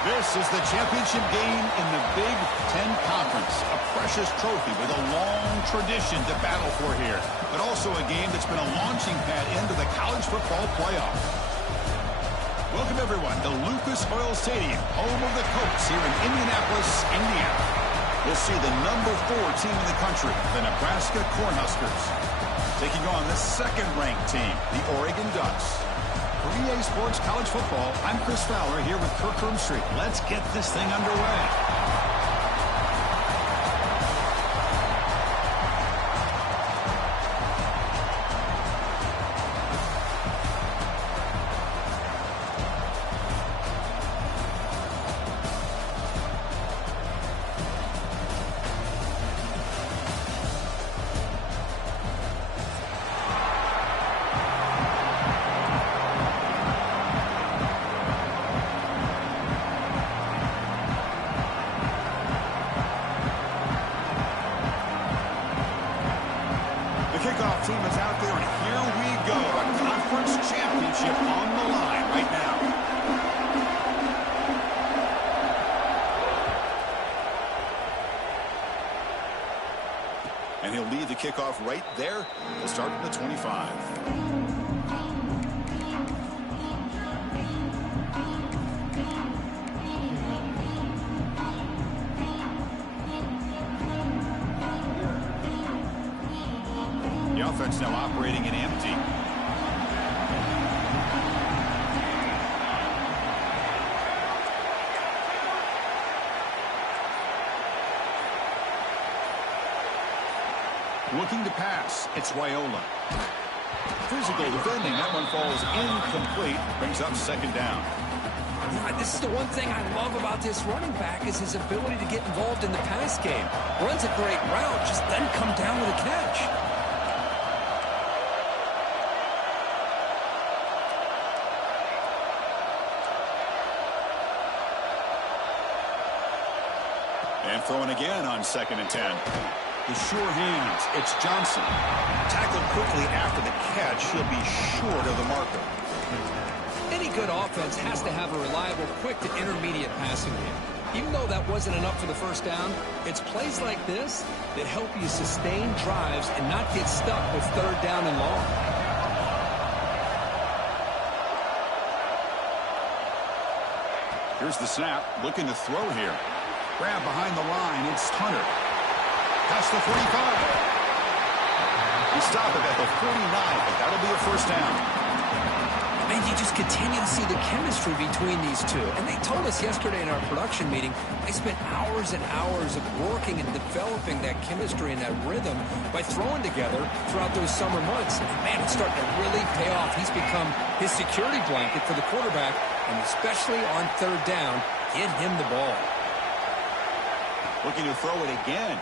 This is the championship game in the Big Ten Conference. A precious trophy with a long tradition to battle for here. But also a game that's been a launching pad into the college football playoff. Welcome, everyone, to Lucas Oil Stadium, home of the Colts here in Indianapolis, Indiana. We'll see the number 4 team in the country, the Nebraska Cornhuskers, taking on the second-ranked team, the Oregon Ducks. For EA Sports College Football, I'm Chris Fowler here with Kirk Hermstreet. Let's get this thing underway. Kickoff team is out there, and here we go. A conference championship on the line right now. And he'll lead the kickoff right there. He'll start from the 25. The offense now operating in empty. Looking to pass. It's Raiola. Physical defending. That one falls incomplete. Brings up second down. This is the one thing I love about this running back is his ability to get involved in the pass game. Runs a great route, just doesn't come down with a catch. And throwing again on 2nd and 10. The sure hands. It's Johnson. Tackled quickly after the catch. He'll be short of the marker. Any good offense has to have a reliable, quick to intermediate passing game. Even though that wasn't enough for the first down, it's plays like this that help you sustain drives and not get stuck with 3rd down and long. Here's the snap. Looking to throw here. Grab behind the line. It's Hunter. Past the 45. You stop it at the 49, but that'll be a first down. Man, you just continue to see the chemistry between these two. And they told us yesterday in our production meeting, they spent hours and hours of working and developing that chemistry and that rhythm by throwing together throughout those summer months. And man, it's starting to really pay off. He's become his security blanket for the quarterback, and especially on 3rd down, get him the ball. Looking to throw it again.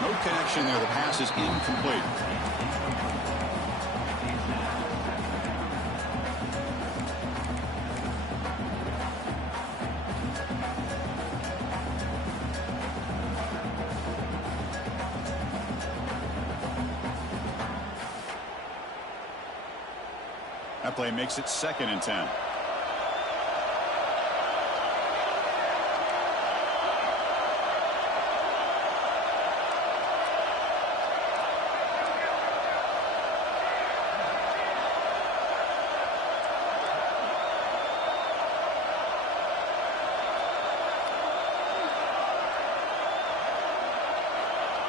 No connection there. The pass is incomplete. That play makes it 2nd and 10.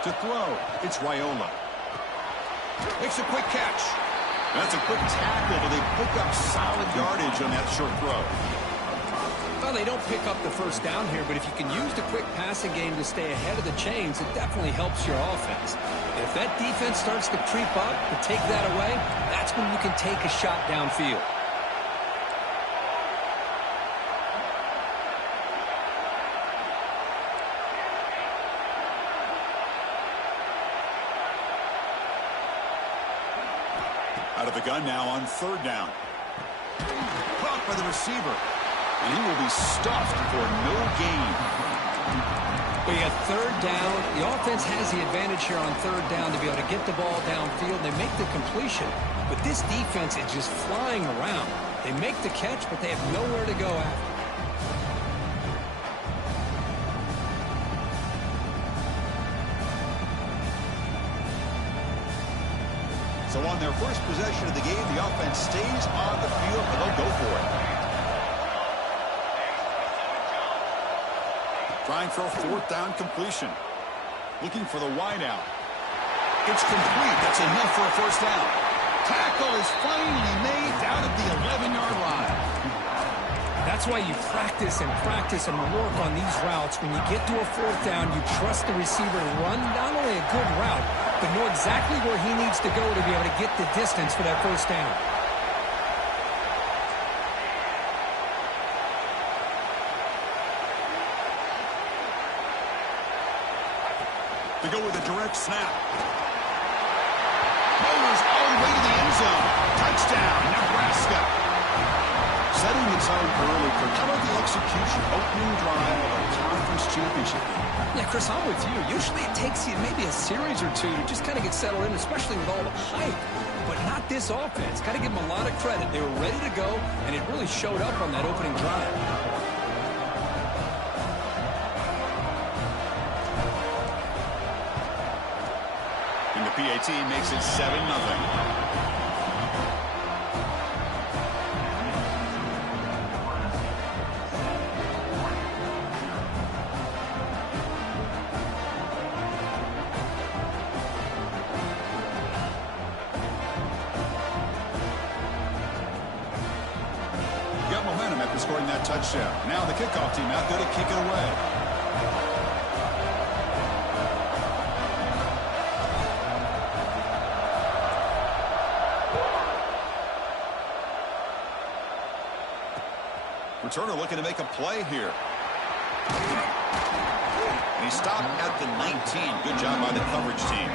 To throw, it's Raiola. Makes a quick catch. That's a quick tackle, but they pick up solid yardage on that short throw. Well, they don't pick up the first down here, but if you can use the quick passing game to stay ahead of the chains, it definitely helps your offense. And if that defense starts to creep up and take that away, that's when you can take a shot downfield. Out of the gun now on 3rd down. Caught by the receiver. And he will be stuffed for no gain. But you got 3rd down. The offense has the advantage here on 3rd down to be able to get the ball downfield. They make the completion. But this defense is just flying around. They make the catch, but they have nowhere to go after. So on their first possession of the game, the offense stays on the field, and they'll go for it. Trying for a fourth down completion. Looking for the wide out. It's complete. That's enough for a first down. Tackle is finally made down at the 11-yard line. That's why you practice and work on these routes. When you get to a fourth down, you trust the receiver to run not only a good route, but know exactly where he needs to go to be able to get the distance for that first down. To go with a direct snap. Bowlers all the way to the end zone. Touchdown, Nebraska. Setting the tone early. How about the execution? Opening drive of a conference championship game. Yeah, Chris, I'm with you. Usually it takes you maybe a series or two to just kind of get settled in, especially with all the hype. But not this offense. Got to give them a lot of credit. They were ready to go, and it really showed up on that opening drive. And the PAT makes it 7-0. Got momentum after scoring that touchdown. Now the kickoff team out there to kick it away. Returner looking to make a play here. And he stopped at the 19. Good job by the coverage team.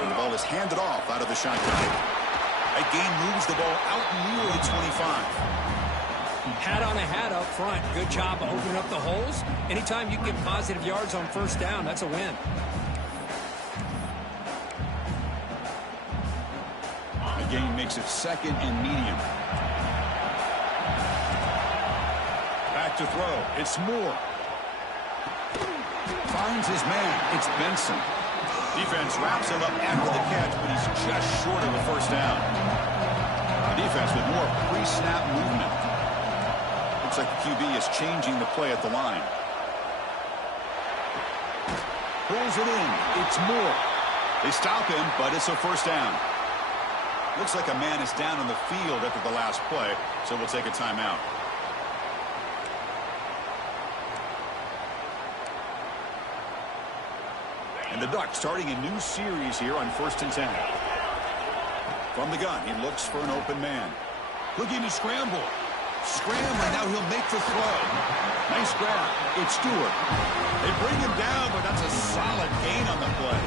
The ball is handed off out of the shotgun. That gain moves the ball out near the 25. Hat on a hat up front. Good job of opening up the holes. Anytime you can get positive yards on first down, that's a win. The gain makes it 2nd and medium. Back to throw. It's Moore. Finds his man. It's Benson. Defense wraps him up after the catch, but he's just short of the first down. The defense with more pre-snap movement. Looks like the QB is changing the play at the line. Pulls it in. It's Moore. They stop him, but it's a first down. Looks like a man is down on the field after the last play, so we'll take a timeout. And the Ducks starting a new series here on 1st and 10. From the gun, he looks for an open man. Looking to scramble. Scrambling, now he'll make the throw. Nice grab. It's Stewart. They bring him down, but that's a solid gain on the play.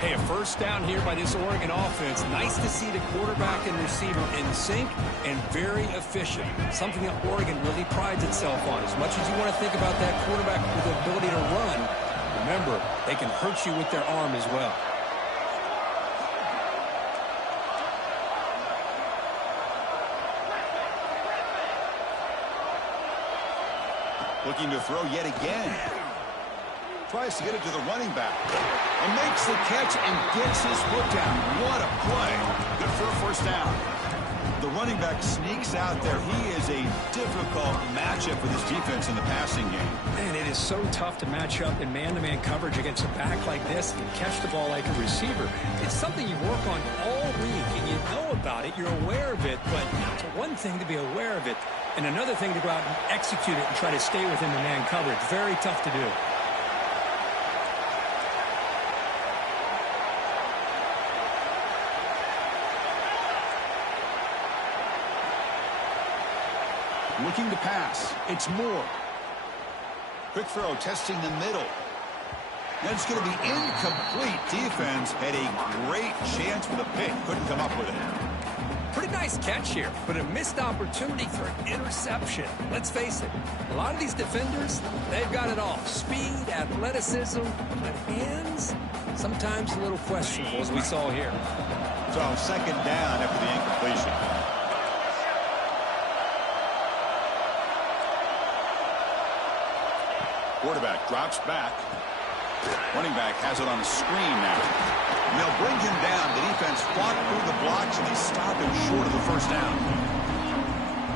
Hey, a first down here by this Oregon offense. Nice to see the quarterback and receiver in sync and very efficient. Something that Oregon really prides itself on. As much as you want to think about that quarterback with the ability to run, remember, they can hurt you with their arm as well. Looking to throw yet again. Tries to get it to the running back. And makes the catch and gets his foot down. What a play. Good for a first down. The running back sneaks out there. He is a difficult matchup for this defense in the passing game. Man, it is so tough to match up in man-to-man coverage against a back like this and catch the ball like a receiver. It's something you work on all week, and you know about it. You're aware of it, but it's one thing to be aware of it, and another thing to go out and execute it and try to stay within the man coverage. Very tough to do. Looking to pass. It's Moore. Quick throw, testing the middle. That's going to be incomplete. Defense had a great chance for the pick. Couldn't come up with it. Pretty nice catch here, but a missed opportunity for an interception. Let's face it, a lot of these defenders, they've got it all. Speed, athleticism, but hands, sometimes a little questionable, as we saw here. So second down after the incompletion. Quarterback drops back. Running back has it on a screen now. And they'll bring him down. The defense fought through the blocks, and they stop him short of the first down.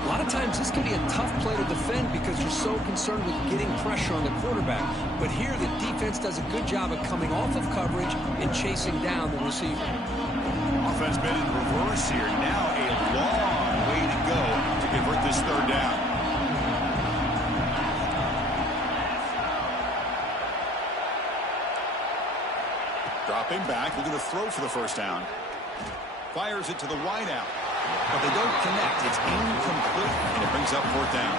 A lot of times this can be a tough play to defend because you're so concerned with getting pressure on the quarterback. But here the defense does a good job of coming off of coverage and chasing down the receiver. Offense been in reverse here. Now a long way to go to convert this third down. Dropping back, looking to throw for the first down. Fires it to the wide out. But they don't connect. It's incomplete, and it brings up fourth down.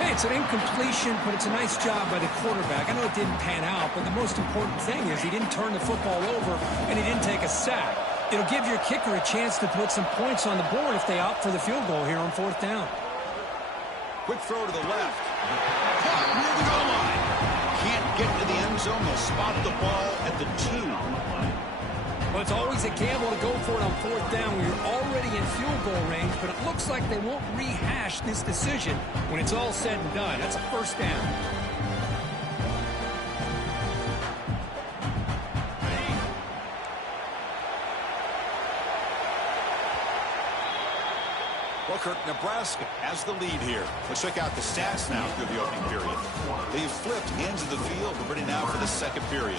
Hey, it's an incompletion, but it's a nice job by the quarterback. I know it didn't pan out, but the most important thing is he didn't turn the football over, and he didn't take a sack. It'll give your kicker a chance to put some points on the board if they opt for the field goal here on fourth down. Quick throw to the left. Caught near the goal line. Can't get to the end zone. They'll spot the ball at the 2. Well, it's always a gamble to go for it on fourth down when you're already in field goal range, but it looks like they won't rehash this decision when it's all said and done. That's a first down. Well, Nebraska has the lead here. Let's check out the stats now through the opening period. They've flipped ends of the field. We're ready now for the second period.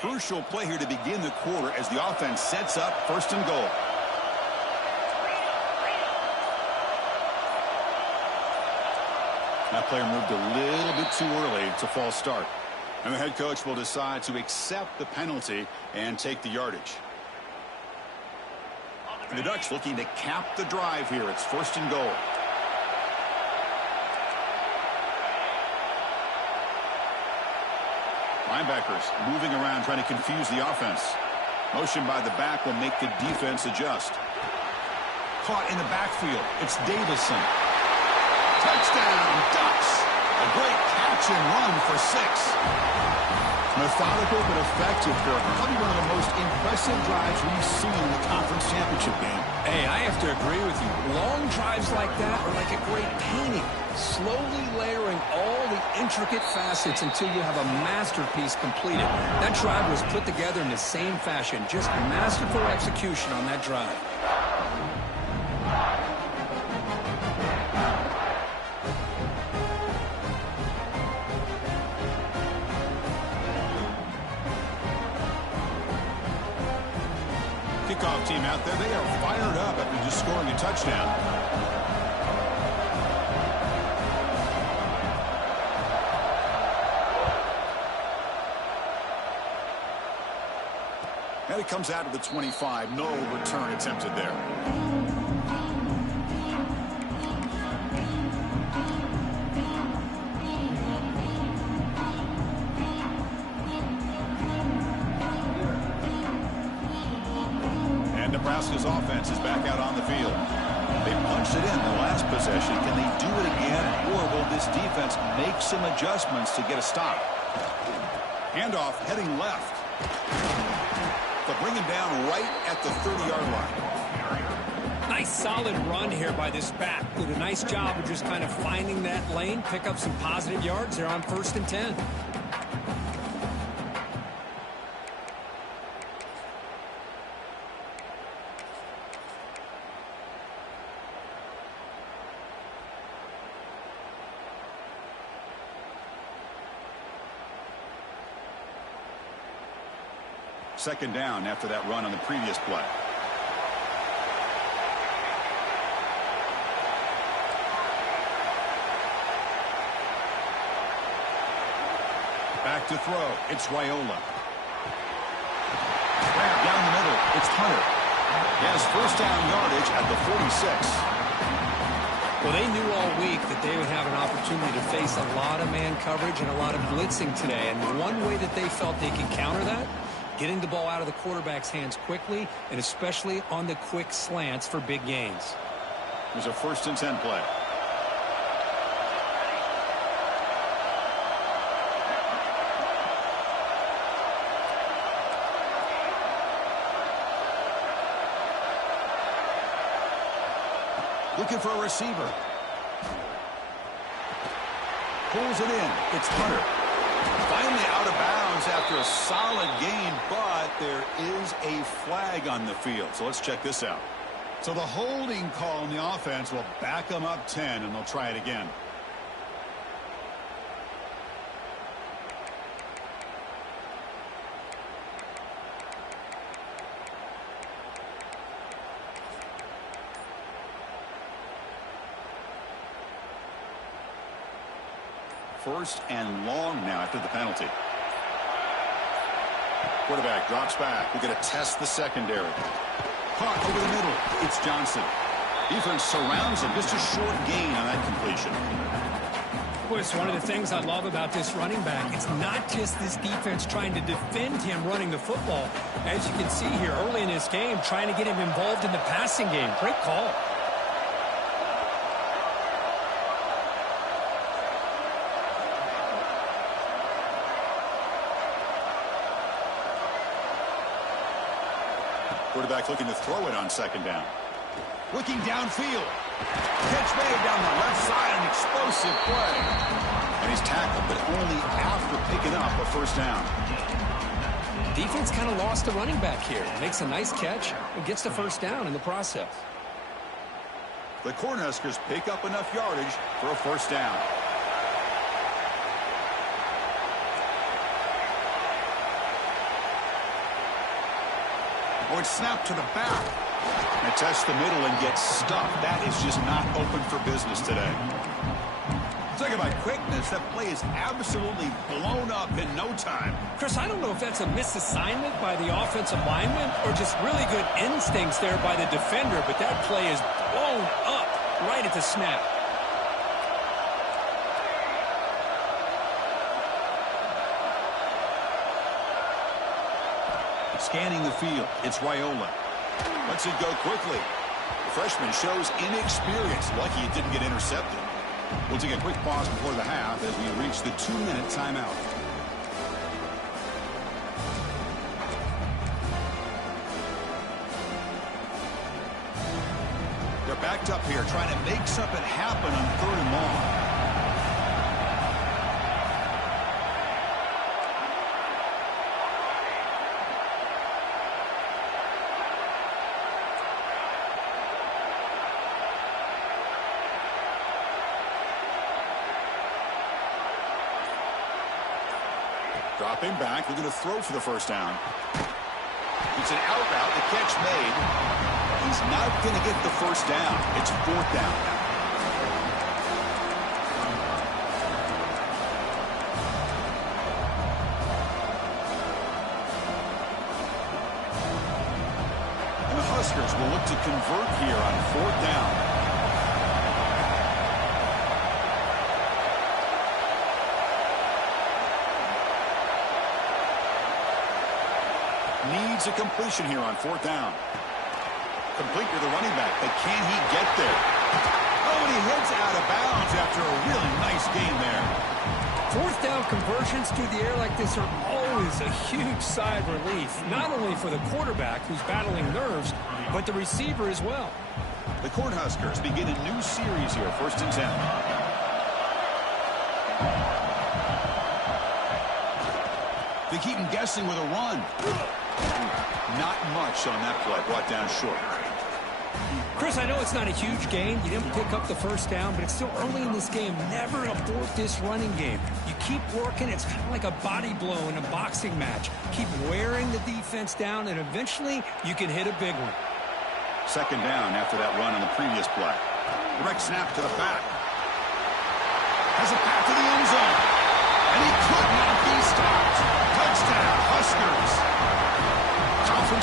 Crucial play here to begin the quarter as the offense sets up first and goal. That player moved a little bit too early. It's a false start. And the head coach will decide to accept the penalty and take the yardage. And the Ducks looking to cap the drive here. It's first and goal. Linebackers moving around, trying to confuse the offense. Motion by the back will make the defense adjust. Caught in the backfield. It's Davison. Touchdown, Ducks. A great catch and run for 6. Methodical but effective for probably one of the most impressive drives we've seen in the conference championship game. Hey, I have to agree with you. Long drives like that are like a great painting. Slowly layering all the intricate facets until you have a masterpiece completed. That drive was put together in the same fashion. Just masterful execution on that drive. Kickoff team out there, they are fired up after just scoring a touchdown. And it comes out of the 25. No return attempted there. And Nebraska's offense is back out on the field. They punched it in the last possession. Can they do it again, or will this defense make some adjustments to get a stop? Handoff heading left. They'll bring him down right at the 30-yard line. Nice solid run here by this back. Did a nice job of just kind of finding that lane, pick up some positive yards there on 1st and 10. Second down after that run on the previous play. to throw. It's Raiola. Grab down the middle. It's Hunter. He has first down yardage at the 46. Well, they knew all week that they would have an opportunity to face a lot of man coverage and a lot of blitzing today. And one way that they felt they could counter that, getting the ball out of the quarterback's hands quickly, and especially on the quick slants for big gains. There's a 1st and 10 play. Looking for a receiver. Pulls it in. It's Hunter. Finally out of bounds after a solid gain, but there is a flag on the field. So let's check this out. So the holding call on the offense will back them up 10, and they'll try it again. First and long now after the penalty. Quarterback drops back. We're going to test the secondary. Caught over the middle. It's Johnson. Defense surrounds him. Just a short gain on that completion. Well, it's one of the things I love about this running back. It's not just this defense trying to defend him running the football. As you can see here early in this game, trying to get him involved in the passing game. Great call. Quarterback looking to throw it on 2nd down. Looking downfield. Catch made down the left side, an explosive play. And he's tackled, but only after picking up a 1st down. Defense kind of lost the running back here. Makes a nice catch and gets the 1st down in the process. The Cornhuskers pick up enough yardage for a 1st down. Or it's snapped to the back. And tests the middle and gets stuck. That is just not open for business today. Talk about quickness. That play is absolutely blown up in no time. Chris, I don't know if that's a misassignment by the offensive lineman or just really good instincts there by the defender, but that play is blown up right at the snap. Scanning the field, it's Raiola. Lets it go quickly. The freshman shows inexperience. Lucky it didn't get intercepted. We'll take a quick pause before the half as we reach the 2-minute timeout. They're backed up here trying to make something happen on 3rd and long. Dropping back, they're going to throw for the 1st down. It's an out route, the catch made. He's not going to get the 1st down. It's 4th down now. And the Huskers will look to convert here on 4th down. Needs a completion here on 4th down. Complete to the running back, but can he get there? Oh, and he heads out of bounds after a really nice gain there. 4th down conversions through the air like this are always a huge sigh of relief, not only for the quarterback who's battling nerves, but the receiver as well. The Cornhuskers begin a new series here, 1st and 10. They keep him guessing with a run. Not much on that play, brought down short. Chris, I know it's not a huge gain. You didn't pick up the 1st down, but it's still early in this game. Never abort this running game. You keep working. It's kind of like a body blow in a boxing match. Keep wearing the defense down, and eventually you can hit a big one. 2nd down after that run on the previous play. Direct snap to the back. Has it back to the end zone. And he could not be stopped.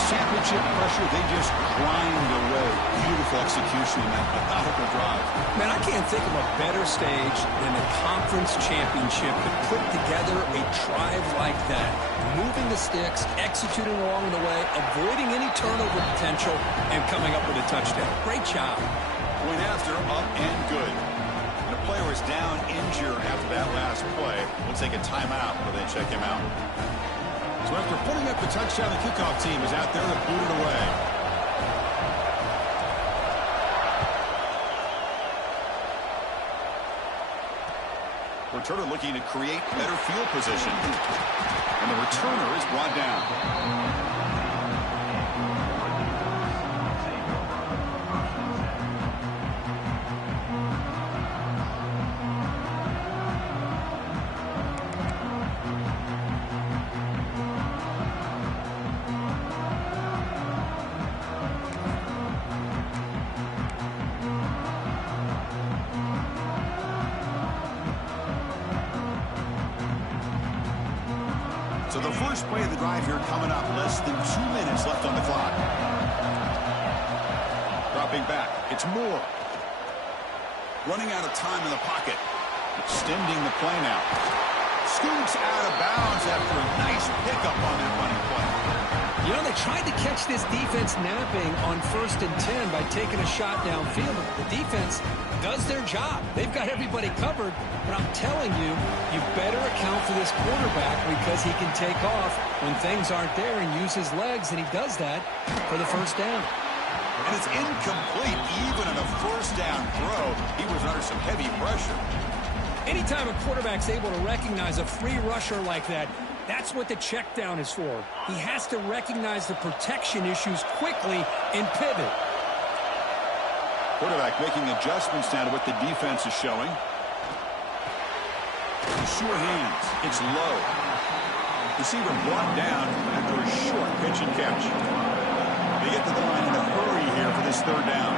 championship pressure, they just grind away. Beautiful execution in that methodical drive. Man, I can't think of a better stage than the conference championship to put together a drive like that. Moving the sticks, executing along the way, avoiding any turnover potential, and coming up with a touchdown. Great job. Point after, up and good. And a player is down injured after that last play. We'll take a timeout where they check him out. So after putting up the touchdown, the kickoff team is out there to boot it away. Returner looking to create better field position. And the returner is brought down. So the first play of the drive here coming up, less than 2 minutes left on the clock. Dropping back, it's Moore. Running out of time in the pocket. Extending the play now. Scoots out of bounds after a nice pickup on that running play. You know, they tried to catch this defense napping on 1st and 10 by taking a shot downfield. The defense does their job. They've got everybody covered, but I'm telling you, you better account for this quarterback because he can take off when things aren't there and use his legs, and he does that for the first down. And it's incomplete even on a first down throw. He was under some heavy pressure. Anytime a quarterback's able to recognize a free rusher like that, that's what the check down is for. He has to recognize the protection issues quickly and pivot. Quarterback making adjustments now to what the defense is showing. Sure hands. It's low. Receiver brought down after a short pitch and catch. They get to the line in a hurry here for this 3rd down.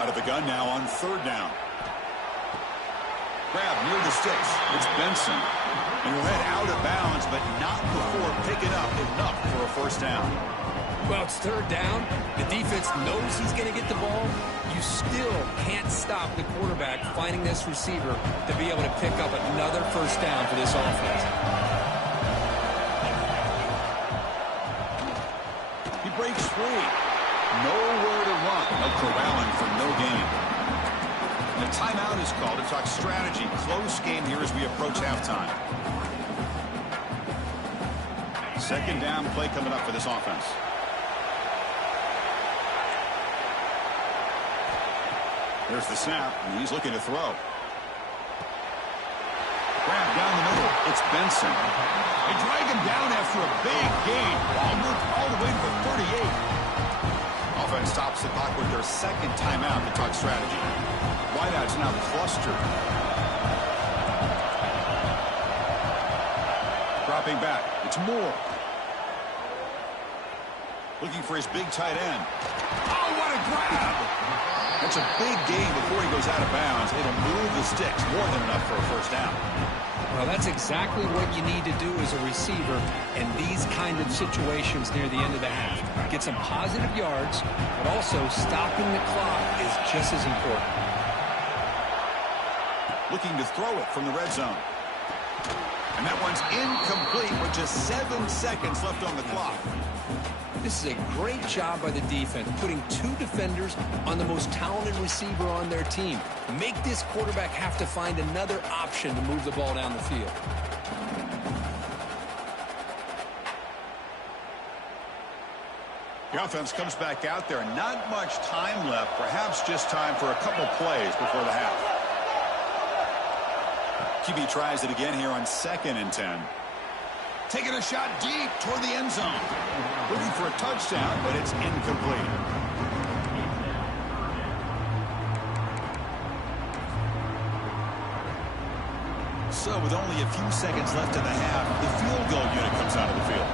Out of the gun now on 3rd down. Grab near the sticks. It's Benson. And he'll head out of bounds, but not before picking up enough for a first down. Well, it's 3rd down. The defense knows he's going to get the ball. You still can't stop the quarterback finding this receiver to be able to pick up another first down for this offense. He breaks free. Nowhere to run. No corralling for no gain. And a timeout is called to talk strategy. Close game here as we approach halftime. 2nd down play coming up for this offense. There's the snap, and he's looking to throw. Grab down the middle. It's Benson. They drag him down after a big gain. Ball moved all the way to the 38. Offense stops the clock with their 2nd timeout to talk strategy. Wideouts now clustered. Dropping back. It's Moore. Looking for his big tight end. Oh, what a grab! That's a big gain before he goes out of bounds. It'll move the sticks more than enough for a first down. Well, that's exactly what you need to do as a receiver in these kind of situations near the end of the half. Get some positive yards, but also stopping the clock is just as important. Looking to throw it from the red zone. And that one's incomplete with just 7 seconds left on the clock. This is a great job by the defense, putting 2 defenders on the most talented receiver on their team. Make this quarterback have to find another option to move the ball down the field. The offense comes back out there. Not much time left. Perhaps just time for a couple plays before the half. QB tries it again here on 2nd and 10. Taking a shot deep toward the end zone. Looking for a touchdown, but it's incomplete. So with only a few seconds left in the half, the field goal unit comes out of the field.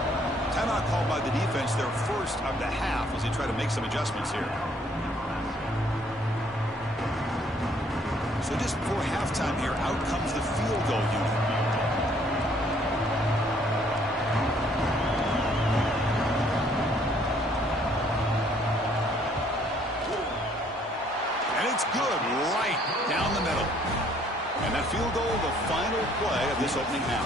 Timeout called by the defense, their first of the half as they try to make some adjustments here. So just before halftime here, out comes the field goal unit. And it's good right down the middle. And that field goal, the final play of this opening half.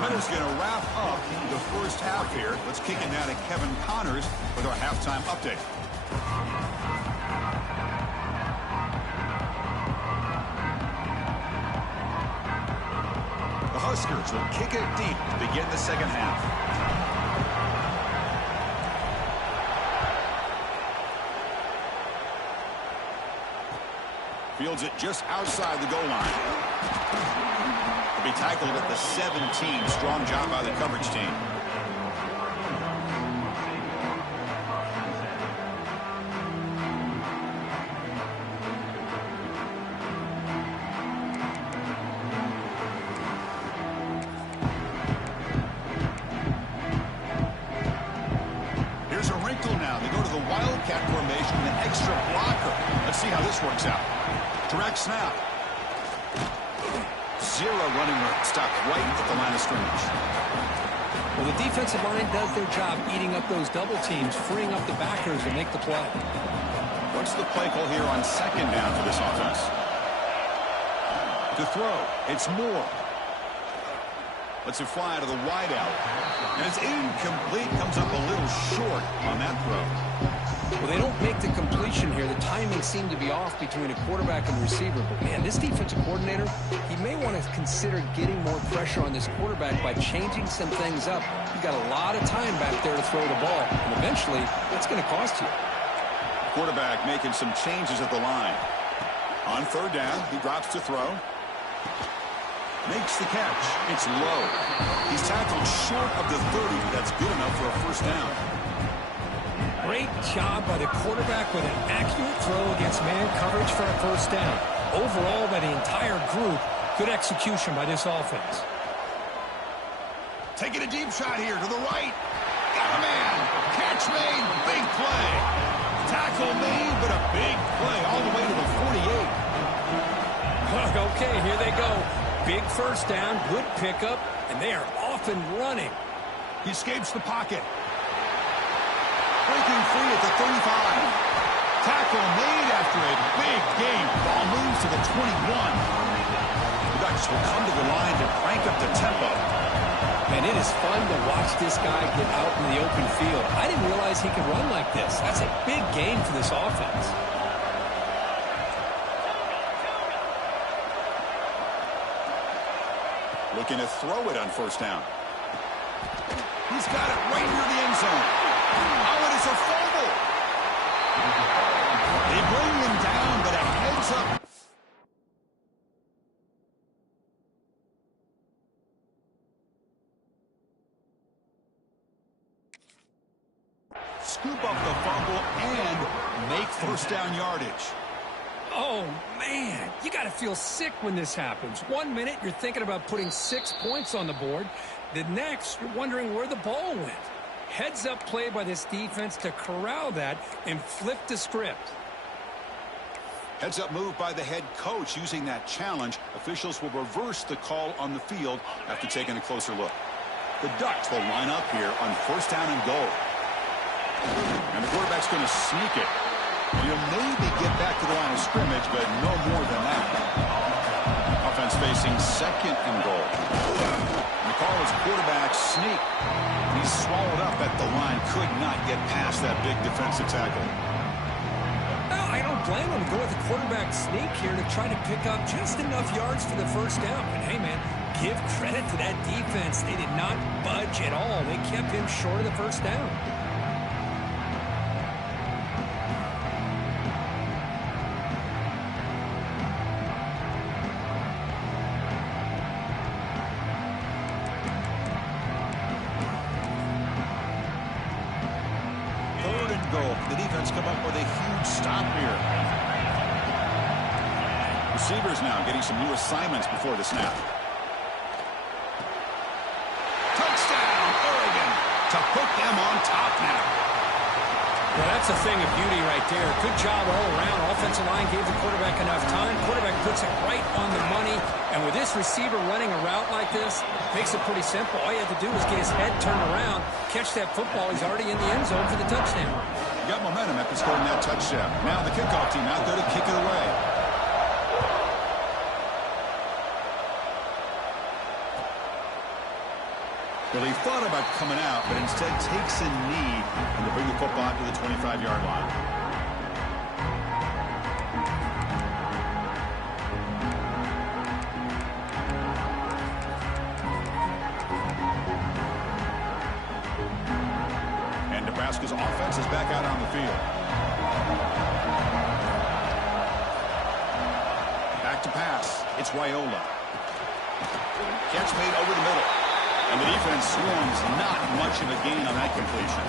Miller's going to wrap up the first half here. Let's kick it now to Kevin Connors with our halftime update. The Huskers will kick it deep to begin the second half. Fields it just outside the goal line. He'll be tackled at the 17. Strong job by the coverage team. Here's a wrinkle now. They go to the Wildcat formation, an extra blocker. Let's see how this works out. Direct snap. Zero running room. Stopped right at the line of scrimmage. Well, the defensive line does their job eating up those double teams, freeing up the backers to make the play. What's the play call here on second down for this offense? To throw. It's Moore. Lets it fly to the wideout. And it's incomplete. Comes up a little short on that throw. Well, they don't make the completion here. The timing seemed to be off between a quarterback and receiver. But, man, this defensive coordinator, he may want to consider getting more pressure on this quarterback by changing some things up. You've got a lot of time back there to throw the ball. And eventually, that's going to cost you. Quarterback making some changes at the line. On third down, he drops to throw. Makes the catch. It's low. He's tackled short of the 30. That's good enough for a first down. Great job by the quarterback with an accurate throw against man coverage for a first down. Overall, by the entire group, good execution by this offense. Taking a deep shot here to the right. Got a man. Catch made. Big play. Tackle made, but a big play all the way to the 48. Okay, here they go. Big first down, good pickup, and they are off and running. He escapes the pocket. Breaking free at the 35. Tackle made after a big gain. Ball moves to the 21. The Ducks will come to the line to crank up the tempo. Man, it is fun to watch this guy get out in the open field. I didn't realize he could run like this. That's a big gain for this offense. Looking to throw it on first down. He's got it right near the end zone. Oh, it is a fumble. They bring him down, but a heads up. Scoop up the fumble and make first down yardage. Oh, man, you got to feel sick when this happens. 1 minute, you're thinking about putting 6 points on the board. The next, you're wondering where the ball went. Heads-up play by this defense to corral that and flip the script. Heads-up move by the head coach using that challenge. Officials will reverse the call on the field after taking a closer look. The Ducks will line up here on first down and goal. And the quarterback's going to sneak it. He'll maybe get back to the line of scrimmage, but no more than that. Offense facing second and goal. And the call is quarterback sneak. He's swallowed up at the line. Could not get past that big defensive tackle. Well, I don't blame him to go with the quarterback sneak here to try to pick up just enough yards for the first down. But hey, man, give credit to that defense. They did not budge at all. They kept him short of the first down. The defense come up with a huge stop here. Receivers now getting some new assignments before the snap. Touchdown, Oregon, to put them on top now. Well, that's a thing of beauty right there. Good job all around. Offensive line gave the quarterback enough time. Quarterback puts it right on the money. And with this receiver running a route like this, makes it pretty simple. All you have to do is get his head turned around, catch that football. He's already in the end zone for the touchdown. You got momentum after scoring that touchdown. Now the kickoff team out there to kick it away. Well, he thought about coming out, but instead takes a knee and to bring the football to the 25-yard line. And Nebraska's offense is back out on the field. Back to pass. It's Wyola. Catch made over the middle. And the defense swarms, not much of a gain on that completion.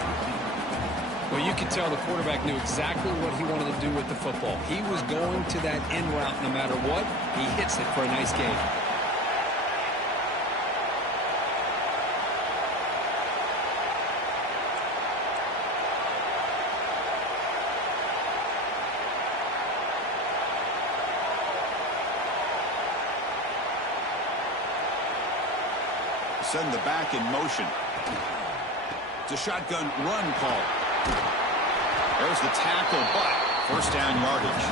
Well, you could tell the quarterback knew exactly what he wanted to do with the football. He was going to that end route no matter what. He hits it for a nice gain. Send the back in motion. It's a shotgun run call. There's the tackle, but first down yardage.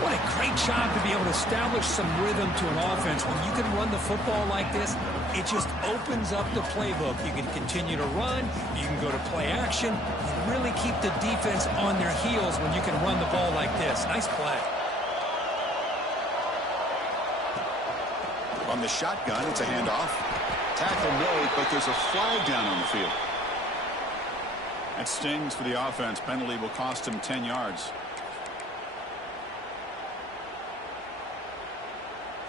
What a great job to be able to establish some rhythm to an offense. When you can run the football like this, it just opens up the playbook. You can continue to run. You can go to play action. You really keep the defense on their heels when you can run the ball like this. Nice play. On the shotgun, it's a handoff. Tackle made, but there's a flag down on the field. That stings for the offense. Penalty will cost him 10 yards.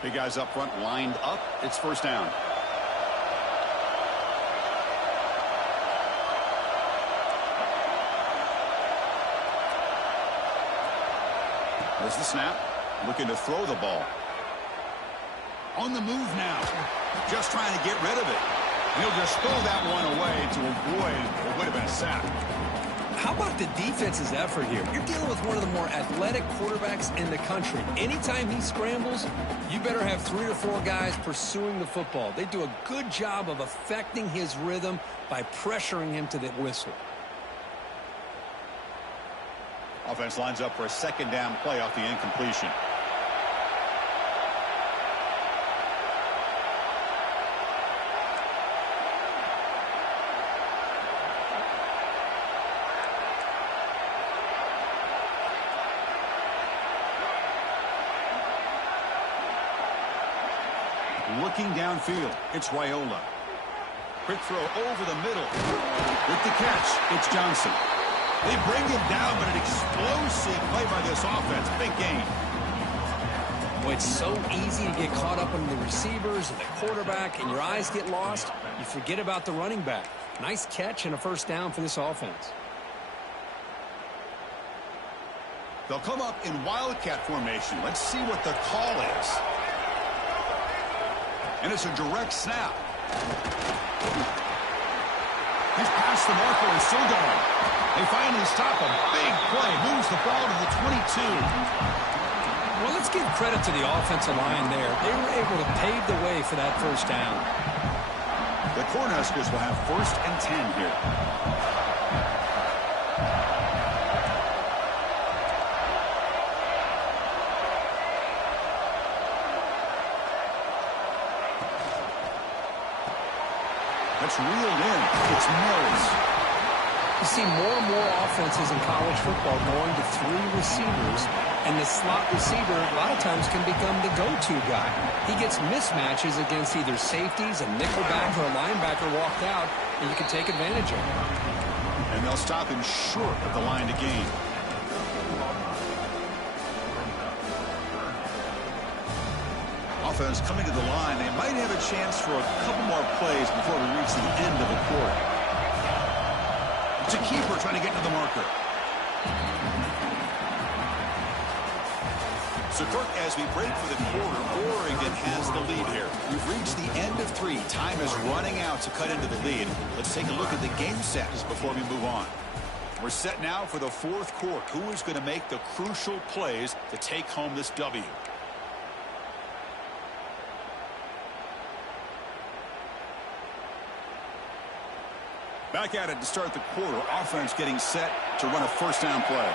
Big guys up front lined up. It's first down. There's the snap. Looking to throw the ball. On the move now. Just trying to get rid of it. And he'll just throw that one away to avoid what would have been a sack. How about the defense's effort here? You're dealing with one of the more athletic quarterbacks in the country. Anytime he scrambles, you better have 3 or 4 guys pursuing the football. They do a good job of affecting his rhythm by pressuring him to the whistle. Offense lines up for a second down play off the incompletion. Looking downfield, it's Wyola. Quick throw over the middle. With the catch, it's Johnson. They bring him down, but an explosive play by this offense. Big gain. Boy, it's so easy to get caught up in the receivers and the quarterback, and your eyes get lost. You forget about the running back. Nice catch and a first down for this offense. They'll come up in wildcat formation. Let's see what the call is. And it's a direct snap. He's past the marker and still going. They finally stop a big play. Moves the ball to the 22. Well, let's give credit to the offensive line there. They were able to pave the way for that first down. The Cornhuskers will have 1st and 10 here. That's reeled in. It's Mills. You see more and more offenses in college football going to 3 receivers, and the slot receiver a lot of times can become the go-to guy. He gets mismatches against either safeties, a nickelback, or a linebacker walked out, and you can take advantage of it. And they'll stop him short of the line to gain. Offense coming to the line. They might have a chance for a couple more plays before we reach the end of the quarter. It's a keeper trying to get to the marker. So, Kirk, as we break for the quarter, Oregon has the lead here. We've reached the end of 3. Time is running out to cut into the lead. Let's take a look at the game stats before we move on. We're set now for the 4th quarter. Who is going to make the crucial plays to take home this W? Back at it to start the quarter. Offense getting set to run a first down play.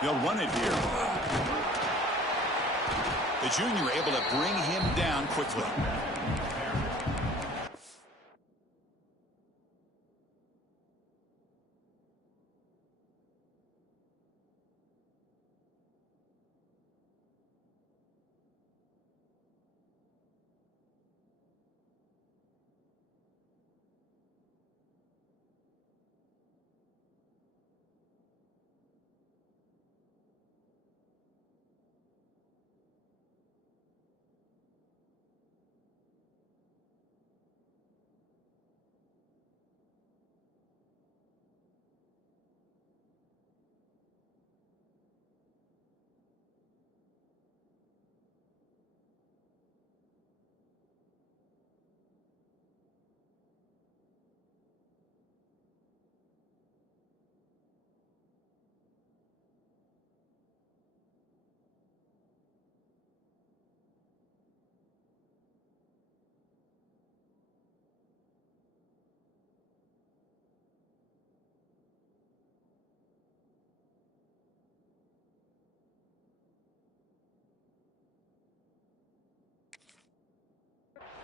They'll run it here. The junior able to bring him down quickly.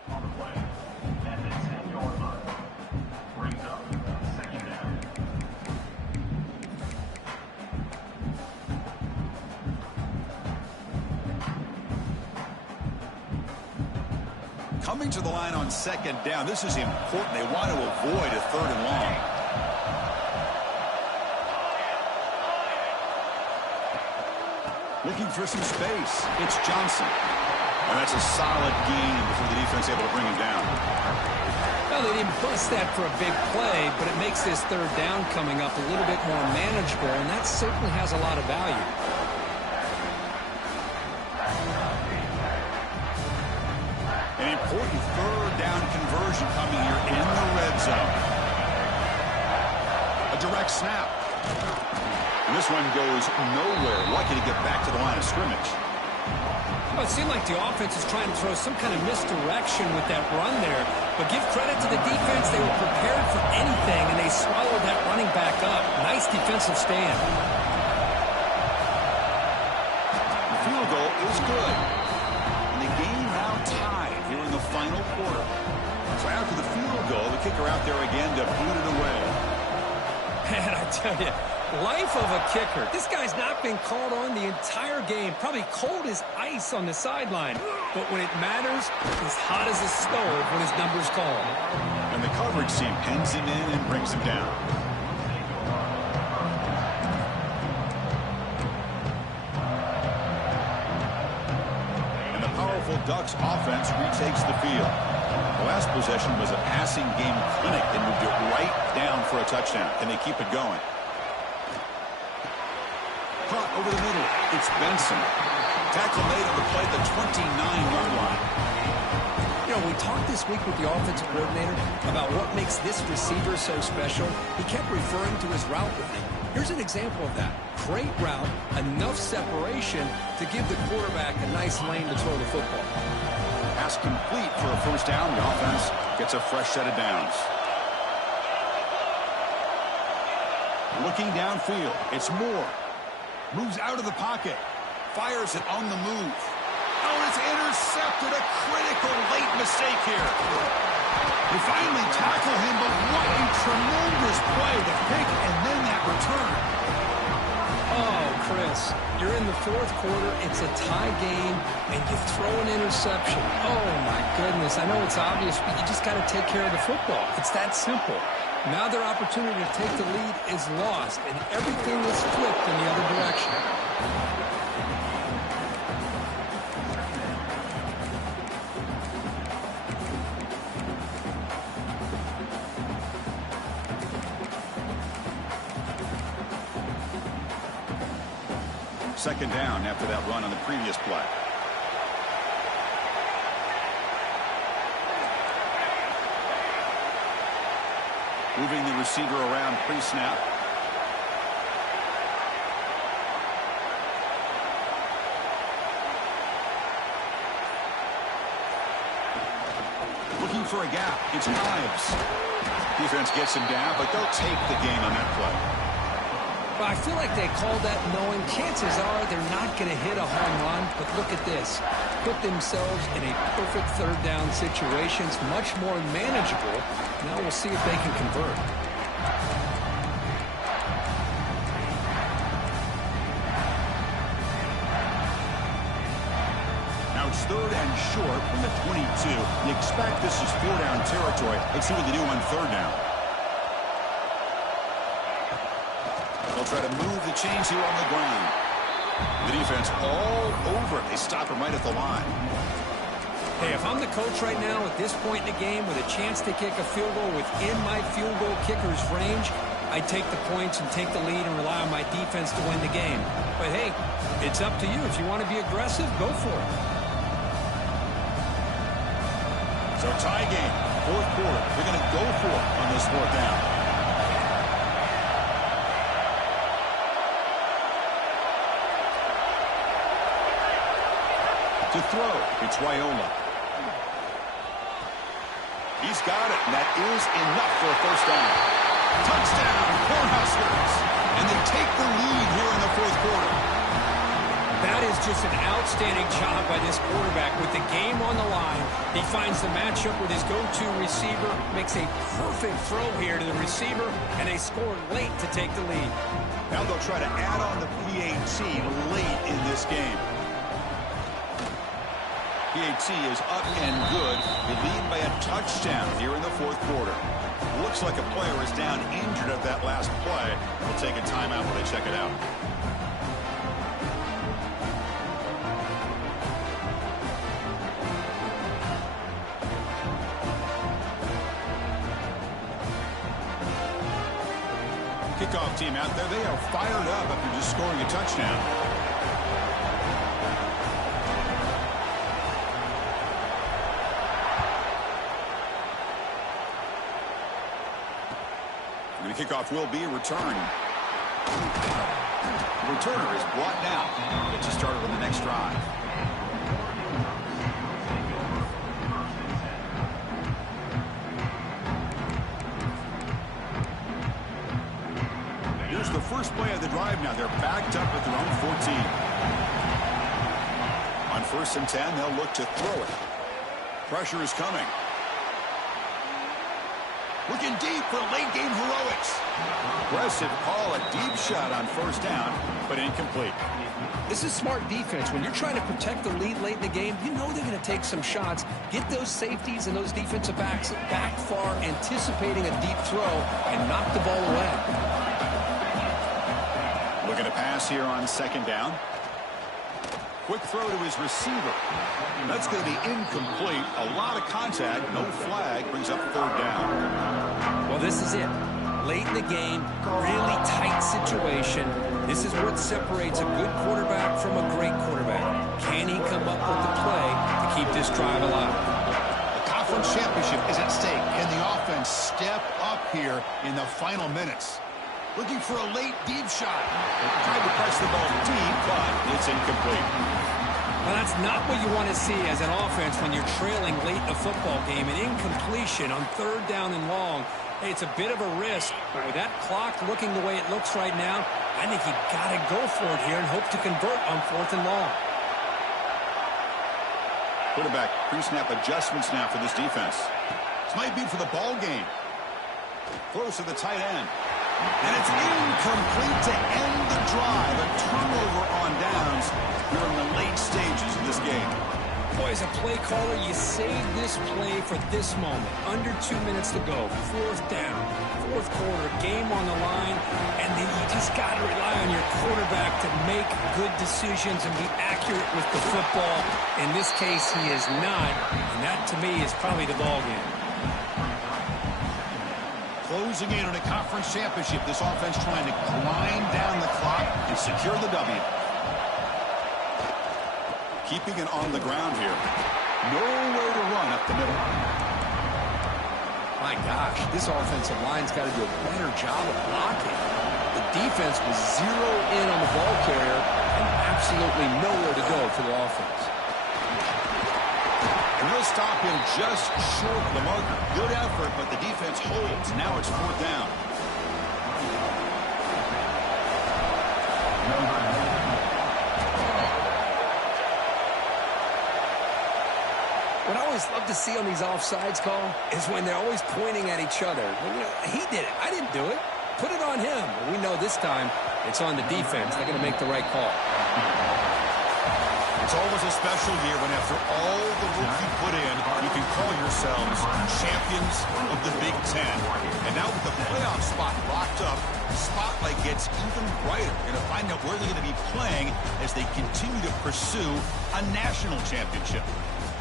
On the play, at the 10-yard line, brings up second down. Coming to the line on second down. This is important. They want to avoid a third and long. Looking for some space. It's Johnson. And that's a solid gain before the defense able to bring him down. Well, they didn't bust that for a big play, but it makes this third down coming up a little bit more manageable, and that certainly has a lot of value. An important third down conversion coming here in the red zone. A direct snap. And this one goes nowhere. Lucky to get back to the line of scrimmage. Well, it seemed like the offense is trying to throw some kind of misdirection with that run there. But give credit to the defense. They were prepared for anything, and they swallowed that running back up. Nice defensive stand. The field goal is good. And the game now tied here in the final quarter. So after the field goal, the kicker out there again to boot it away. Man, I tell you, life of a kicker. This guy's not been called on the entire game. Probably cold as ice on the sideline. But when it matters, he's hot as a stove when his number's called. And the coverage team pins him in and brings him down. And the powerful Ducks offense retakes the field. The last possession was a passing game clinic. They moved it right down for a touchdown. Can they keep it going? Caught over the middle. It's Benson. Tackle made on the play at the 29-yard line. You know, we talked this week with the offensive coordinator about what makes this receiver so special. He kept referring to his route running. Here's an example of that. Great route, enough separation to give the quarterback a nice lane to throw the football. Pass complete for a first down. The offense gets a fresh set of downs. Looking downfield. It's Moore. Moves out of the pocket. Fires it on the move. Oh, it's intercepted. A critical late mistake here. They finally tackle him, but what a tremendous play. The pick and then that return. Oh, Chris, you're in the fourth quarter. It's a tie game, and you throw an interception. Oh, my goodness. I know it's obvious, but you just got to take care of the football. It's that simple. Now their opportunity to take the lead is lost, and everything is flipped in the other direction. Second down after that run on the previous play. Moving the receiver around pre-snap. looking for a gap. It's Ives. Defense gets him down, but they'll take the gain on that play. Well, I feel like they called that knowing chances are they're not going to hit a home run, but look at this. Put themselves in a perfect third down situation. It's much more manageable. Now we'll see if they can convert. Now it's 3rd and short from the 22. You expect this is 4-down territory. Let's see what they do on 3rd down. They'll try to move the chains here on the ground. The defense all over it. They stop him right at the line. Hey, if I'm the coach right now at this point in the game with a chance to kick a field goal within my field goal kicker's range, I'd take the points and take the lead and rely on my defense to win the game. But hey, it's up to you. If you want to be aggressive, go for it. So tie game, 4th quarter. They're going to go for it on this 4th down. To throw, it's Raiola. He's got it, and that is enough for a 1st down. Touchdown, Cornhuskers. And they take the lead here in the 4th quarter. That is just an outstanding job by this quarterback. With the game on the line, he finds the matchup with his go-to receiver, makes a perfect throw here to the receiver, and they score late to take the lead. Now they'll try to add on the PAT late in this game. PAT is up and good. They lead by a touchdown here in the 4th quarter. Looks like a player is down injured at that last play. We'll take a timeout while they check it out. Kickoff team out there. They are fired up after just scoring a touchdown. The kickoff will be returned. The returner is brought down. Gets you started on the next drive. Here's the first play of the drive now. They're backed up at their own 14. On 1st and 10, they'll look to throw it. Pressure is coming. Looking deep for late-game heroics. Aggressive call, a deep shot on 1st down, but incomplete. This is smart defense. When you're trying to protect the lead late in the game, you know they're going to take some shots. Get those safeties and those defensive backs back far, anticipating a deep throw, and knock the ball away. Looking to pass here on 2nd down. Quick throw to his receiver. That's going to be incomplete. A lot of contact, no flag, brings up 3rd down. Well, this is it. Late in the game, really tight situation. This is what separates a good quarterback from a great quarterback. Can he come up with the play to keep this drive alive? The conference championship is at stake. Can the offense step up here in the final minutes? Looking for a late deep shot. Tried to press the ball deep, but it's incomplete. Well, that's not what you want to see as an offense when you're trailing late in a football game. An incompletion on 3rd down and long. Hey, it's a bit of a risk, but with that clock looking the way it looks right now, I think you've got to go for it here and hope to convert on 4th and long. Quarterback pre-snap adjustments now for this defense. This might be for the ball game. Close to the tight end. And it's incomplete to end the drive. A turnover on downs here in the late stages of this game. Boy, as a play caller, you save this play for this moment. Under 2 minutes to go. 4th down. 4th quarter. Game on the line. And then you just got to rely on your quarterback to make good decisions and be accurate with the football. In this case, he is not. And that, to me, is probably the ball game. Closing in on a conference championship. This offense trying to grind down the clock and secure the W. Keeping it on the ground here. Nowhere to run up the middle. My gosh, this offensive line's got to do a better job of blocking. The defense was zeroed in on the ball carrier and absolutely nowhere to go for the offense. And he'll stop him just short of the marker. Good effort, but the defense holds. Now it's 4th down. What I always love to see on these offsides call is when they're always pointing at each other. He did it. I didn't do it. Put it on him. We know this time it's on the defense. They're going to make the right call. It's always a special year when after all the work you put in, you can call yourselves champions of the Big Ten. And now with the playoff spot locked up, the spotlight gets even brighter. You're going to find out where they're going to be playing as they continue to pursue a national championship.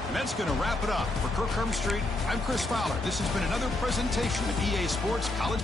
And that's going to wrap it up. For Kirk Street, I'm Chris Fowler. This has been another presentation of EA Sports College.